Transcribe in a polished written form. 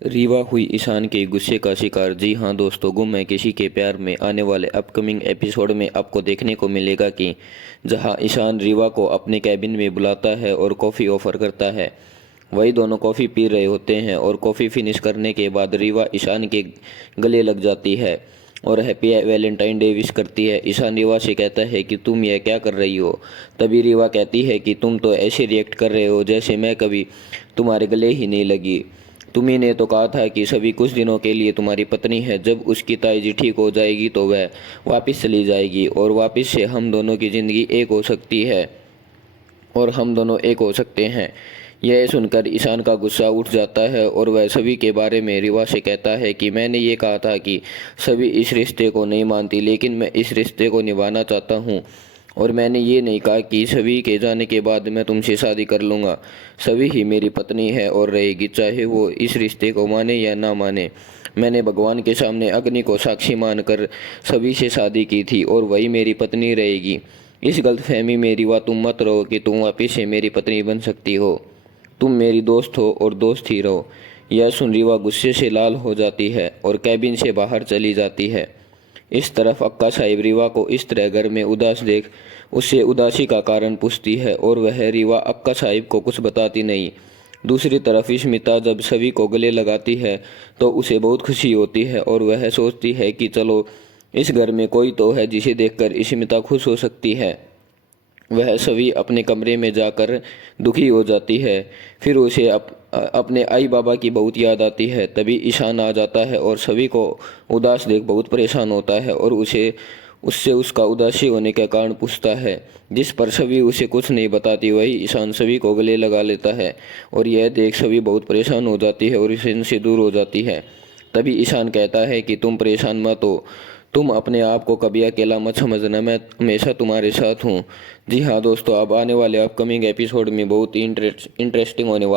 रीवा हुई ईशान के गुस्से का शिकार। जी हाँ दोस्तों, गुम है किसी के प्यार में आने वाले अपकमिंग एपिसोड में आपको देखने को मिलेगा कि जहां ईशान रीवा को अपने कैबिन में बुलाता है और कॉफ़ी ऑफर करता है, वही दोनों कॉफ़ी पी रहे होते हैं और कॉफ़ी फिनिश करने के बाद रीवा ईशान के गले लग जाती है और हैप्पी वैलेंटाइन डे विश करती है। ईशान रीवा से कहता है कि तुम यह क्या कर रही हो। तभी रीवा कहती है कि तुम तो ऐसे रिएक्ट कर रहे हो जैसे मैं कभी तुम्हारे गले ही नहीं लगी। तुम्ही ने तो कहा था कि सभी कुछ दिनों के लिए तुम्हारी पत्नी है, जब उसकी ताईजी ठीक हो जाएगी तो वह वापस चली जाएगी और वापस से हम दोनों की ज़िंदगी एक हो सकती है और हम दोनों एक हो सकते हैं। यह सुनकर ईशान का गुस्सा उठ जाता है और वह सभी के बारे में रीवा से कहता है कि मैंने ये कहा था कि सभी इस रिश्ते को नहीं मानती, लेकिन मैं इस रिश्ते को निभाना चाहता हूँ। और मैंने ये नहीं कहा कि सभी के जाने के बाद मैं तुमसे शादी कर लूँगा। सभी ही मेरी पत्नी है और रहेगी, चाहे वो इस रिश्ते को माने या ना माने। मैंने भगवान के सामने अग्नि को साक्षी मानकर सभी से शादी की थी और वही मेरी पत्नी रहेगी। इस गलतफहमी में रीवा तुम मत रहो कि तुम वापिस से मेरी पत्नी बन सकती हो। तुम मेरी दोस्त हो और दोस्त ही रहो। यह सुन रीवा गुस्से से लाल हो जाती है और कैबिन से बाहर चली जाती है। इस तरफ अक्का साहिब रीवा को इस तरह घर में उदास देख उससे उदासी का कारण पूछती है और वह रीवा अक्का साहिब को कुछ बताती नहीं। दूसरी तरफ स्मिता जब सभी को गले लगाती है तो उसे बहुत खुशी होती है और वह सोचती है कि चलो, इस घर में कोई तो है जिसे देखकर स्मिता खुश हो सकती है। वह सभी अपने कमरे में जाकर दुखी हो जाती है। फिर उसे अपने आई बाबा की बहुत याद आती है। तभी ईशान आ जाता है और सभी को उदास देख बहुत परेशान होता है और उससे उसका उदासी होने का कारण पूछता है, जिस पर सभी उसे कुछ नहीं बताती। वही ईशान सभी को गले लगा लेता है और यह देख सभी बहुत परेशान हो जाती है और इनसे दूर हो जाती है। तभी ईशान कहता है कि तुम परेशान मत हो, तुम अपने आप को कभी अकेला मत समझना, मैं हमेशा तुम्हारे साथ हूँ। जी हाँ दोस्तों, अब आने वाले अपकमिंग एपिसोड में बहुत ही इंटरेस्टिंग होने वाला